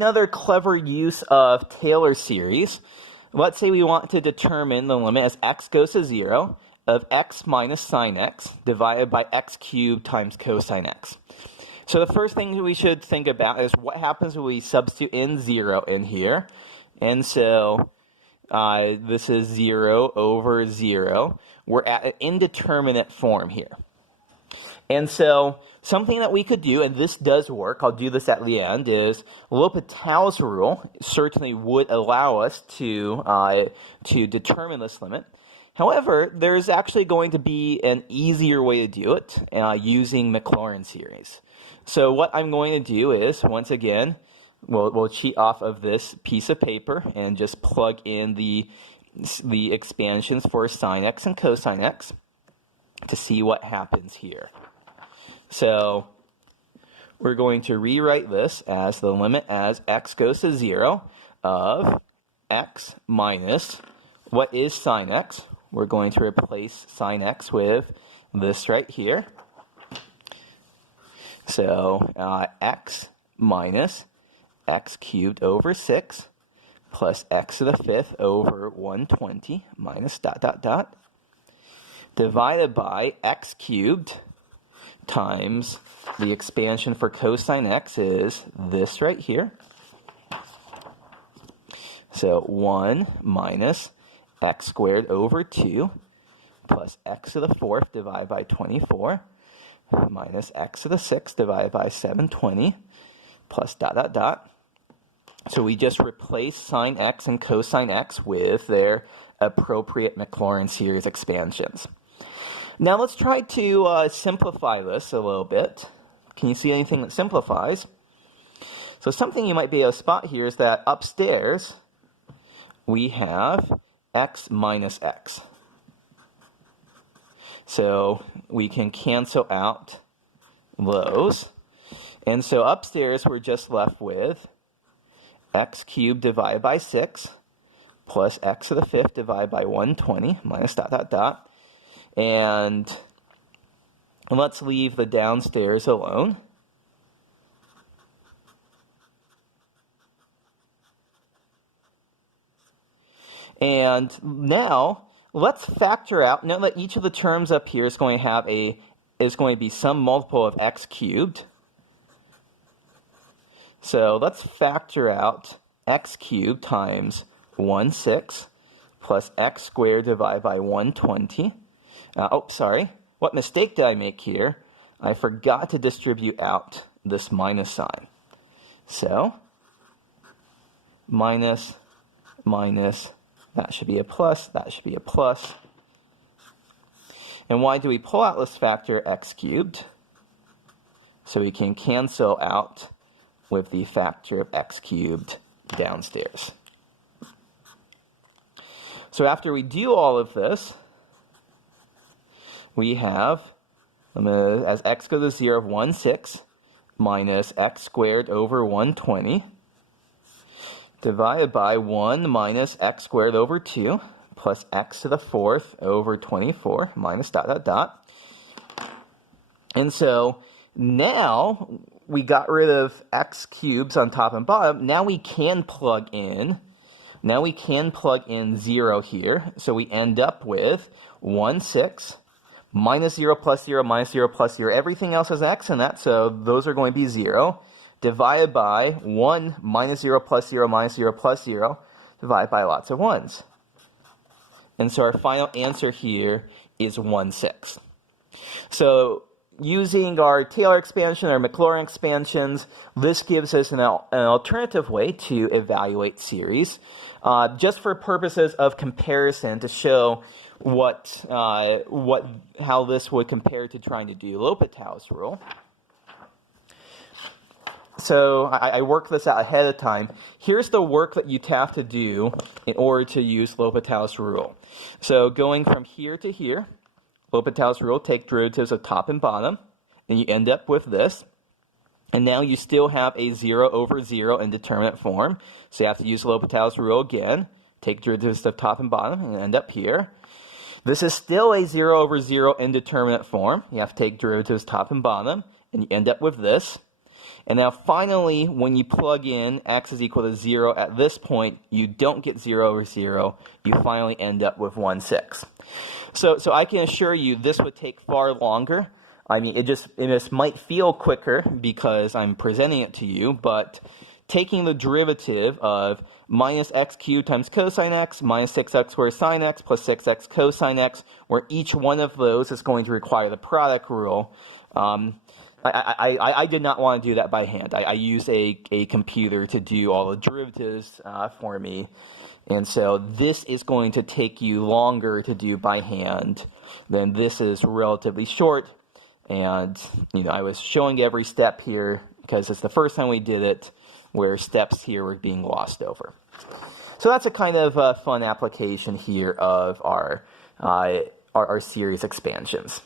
another clever use of Taylor series. Let's say we want to determine the limit as x goes to 0 of x minus sine x divided by x cubed times cosine x. So the first thing we should think about is what happens when we substitute in 0 in here. And so this is 0 over 0. We're at an indeterminate form here. And so something that we could do, and this does work, I'll do this at the end, is L'Hopital's rule certainly would allow us to determine this limit. However, there's actually going to be an easier way to do it using Maclaurin series. So what I'm going to do is, once again, we'll cheat off of this piece of paper and just plug in the expansions for sine x and cosine x to see what happens here. So we're going to rewrite this as the limit as x goes to 0 of x minus, what is sine x? We're going to replace sine x with this right here. So x minus x cubed over 6 plus x to the 5th over 120 minus dot dot dot divided by x cubed times the expansion for cosine x is this right here. So 1 minus x squared over 2 plus x to the 4th divided by 24 minus x to the 6th divided by 720 plus dot dot dot. So we just replace sine x and cosine x with their appropriate Maclaurin series expansions. Now let's try to simplify this a little bit. Can you see anything that simplifies? So something you might be able to spot here is that upstairs we have x minus x. So we can cancel out those. And so upstairs we're just left with x cubed divided by 6 plus x to the 5th divided by 120 minus dot dot dot. And let's leave the downstairs alone. And now let's factor out. Note that each of the terms up here is going to be some multiple of x cubed. So let's factor out x cubed times 1/6 plus x squared divided by 120. Sorry. What mistake did I make here? I forgot to distribute out this minus sign. So minus, minus, that should be a plus, that should be a plus. And why do we pull out this factor x cubed? So we can cancel out with the factor of x cubed downstairs. So after we do all of this, we have, as x goes to 0 of 1/6 minus x squared over 120 divided by 1 minus x squared over 2 plus x to the 4th over 24 minus dot dot dot. And so now we got rid of x cubes on top and bottom. Now we can plug in 0 here. So we end up with 1/6 minus 0 plus 0 minus 0 plus 0. Everything else has x in that, so those are going to be 0. Divided by 1 minus 0 plus 0 minus 0 plus 0, divided by lots of 1s. And so our final answer here is 1/6. So using our Taylor expansion or Maclaurin expansions, this gives us an alternative way to evaluate series, just for purposes of comparison to show how this would compare to trying to do L'Hopital's rule. So I worked this out ahead of time. Here's the work that you'd have to do in order to use L'Hopital's rule. So going from here to here, L'Hopital's rule, take derivatives of top and bottom, and you end up with this. And now you still have a 0 over 0 indeterminate form. So you have to use L'Hopital's rule again, take derivatives of top and bottom, and end up here. This is still a 0 over 0 indeterminate form. You have to take derivatives top and bottom, and you end up with this. And now finally, when you plug in x is equal to 0 at this point, you don't get 0 over 0. You finally end up with 1, 6. So I can assure you this would take far longer. I mean, it just might feel quicker because I'm presenting it to you, but taking the derivative of minus x cubed times cosine x minus 6x squared sine x plus 6x cosine x, where each one of those is going to require the product rule, I did not want to do that by hand. I used a computer to do all the derivatives for me. And so this is going to take you longer to do by hand. Then this is relatively short. And, I was showing every step here because it's the first time we did it where steps here were being glossed over. So that's a kind of fun application here of our series expansions.